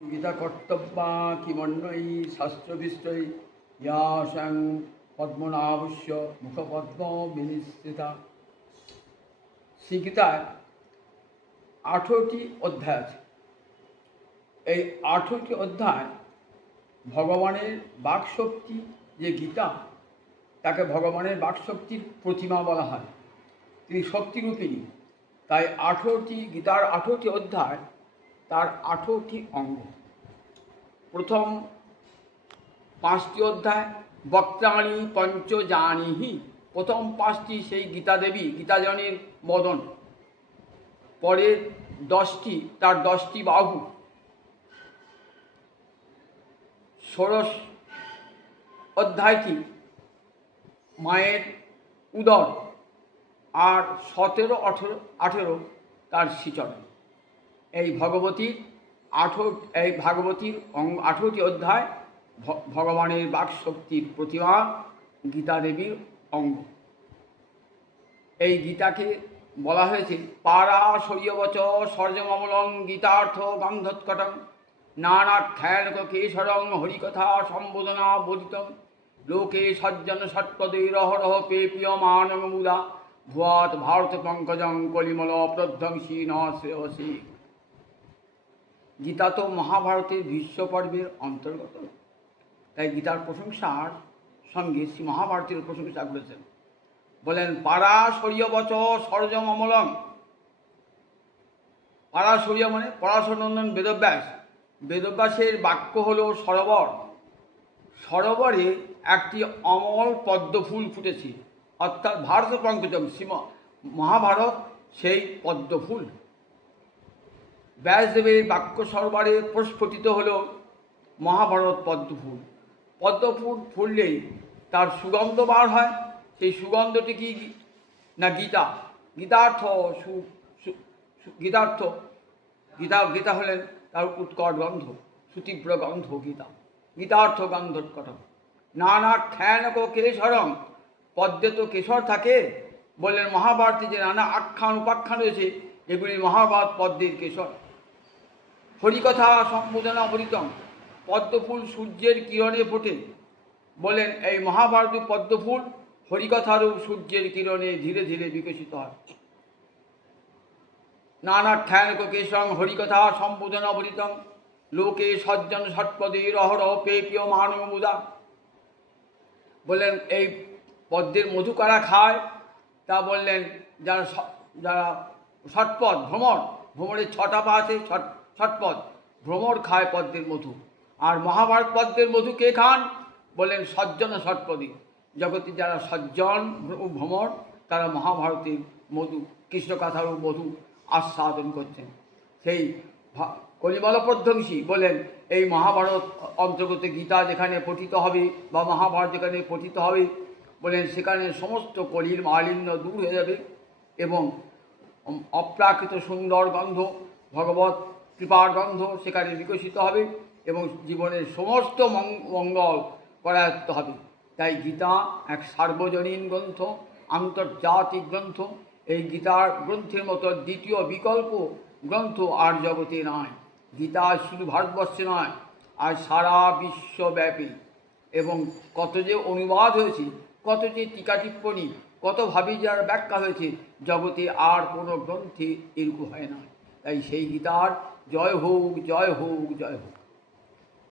গীতা কর্তব্যা কিমন্বয়ী শাস্ত্রবিষ্টয়ী ইয়া স্বয়ং পদ্মনাভস্য মুখপদ্ম বিনিশ্চিতা। শ্রীগীতায় 18টি অধ্যায় আছে। এই 18টি অধ্যায় ভগবানের বাকশক্তি, যে গীতা তাকে ভগবানের বাকশক্তির প্রতিমা বলা হয়। তিনি শক্তিরূপিণী, তাই 18টি গীতার 18টি অধ্যায় তার 18টি অঙ্গ। প্রথম 5টি অধ্যায় বক্ত্রাণী পঞ্চজানিহি, প্রথম 5টি সেই গীতা দেবী গীতাজনের বদন। পরের 10টি তার 10টি বাহু। ষোড়শ অধ্যায়টি মায়ের উদর, আর 17, 18 তার শ্রীচরণ। এই ভাগবতীর 18টি অধ্যায় ভগবানের বাকশক্তির প্রতিমা গীতা দেবীর অঙ্গ। এই গীতাকে বলা হয়েছে পারাশর্যবচ সর্যমমলং গীতার্থ গন্ধৎকটং নানাখ্যানক কেশরং হরিকথা সম্বোধনা বোধিতং লোকে সজ্জন ষট্পদৈরহরহ পেপীয়মানং মূলা ভুয়াত ভারত পঙ্কজং কলিমল প্রধ্বংসী ন শ্রেয়সী। গীতা তো মহাভারতের ভীষ্ম পর্বের অন্তর্গত, তাই গীতার প্রশংসার সঙ্গে শ্রী মহাভারতের প্রশংসা করেছেন। বলেন পারাশর্যবচ সর্যমমলং। পারাশর্য মানে পরাশরনন্দন বেদব্যাস। বেদব্যাসের বাক্য হল সরোবর। সরোবরে একটি অমল পদ্মফুল ফুটেছে, অর্থাৎ ভারত পঙ্কজম, মহাভারত সেই পদ্মফুল। ব্যাসদেবের বাক্য সরোবরে প্রস্ফুটিত হল মহাভারত পদ্মফুল। পদ্মফুল ফুললেই তার সুগন্ধ বার হয়। সেই সুগন্ধটি কি না গীতা। গীতার্থ গীতা হলেন তার উৎকট গন্ধ, সুতীব্র গন্ধ গীতা। গীতার্থ গন্ধৎকটং নানাখ্যানক কেশরং। পদ্মে তো কেশর থাকে। বললেন মহাভারতে যে নানা আখ্যান উপাখ্যান রয়েছে, এগুলি মহাভারত পদ্মের কেশর। হরিকথা সম্বোধনা বলিতং। পদ্মফুল সূর্যের কিরণে ফোটে। বলেন এই মহাভারত পদ্মফুল হরিকথারও সূর্যের কিরণে ধীরে ধীরে বিকশিত হয়। নানাখ্যানক কেশরং হরিকথা সম্বোধনা বলিতং লোকে সজ্জন ষট্পদৈরহরহ পেপীয়মানং মুদা। বললেন এই পদ্মের মধু কারা খায়, তা বললেন যারা ষটপদ ভ্রমরের 6টা পা আছে, ষটপদ ভ্রমর খায় পদ্মের মধু। আর মহাভারত পদ্মের মধু কে খান? বললেন সজ্জন ষটপদী। জগতে যারা সজ্জন ভ্রমর তারা মহাভারতের মধু, কৃষ্ণকথার মধু আস্বাদন করছেন। সেই কলিমল প্রধ্বংসী বলেন এই মহাভারত অন্তর্গত গীতা যেখানে পঠিত হবে বা মহাভারত যেখানে পঠিত হবে, বলেন সেখানে সমস্ত কলির মালিন্য দূর হয়ে যাবে এবং অপ্রাকৃত সুন্দর গন্ধ, ভগবত কৃপার গন্ধ সেখানে বিকশিত হবে এবং জীবনের সমস্ত মঙ্গল করায়ত্ত হবে। তাই গীতা এক সার্বজনীন গ্রন্থ, আন্তর্জাতিক গ্রন্থ। এই গীতার গ্রন্থের মতো দ্বিতীয় বিকল্প গ্রন্থ আর জগতে নয়। গীতা শুধু ভারতবর্ষে নয়, আর সারা বিশ্বব্যাপী। এবং কত যে অনুবাদ হয়েছে, কত যে টিকা টিপ্পণী, কতভাবে যার ব্যাখ্যা হয়েছে, জগতে আর কোনো গ্রন্থে এরকম হয় না। তাই সেই গীতার জয় হোক, জয় হোক, জয় হোক।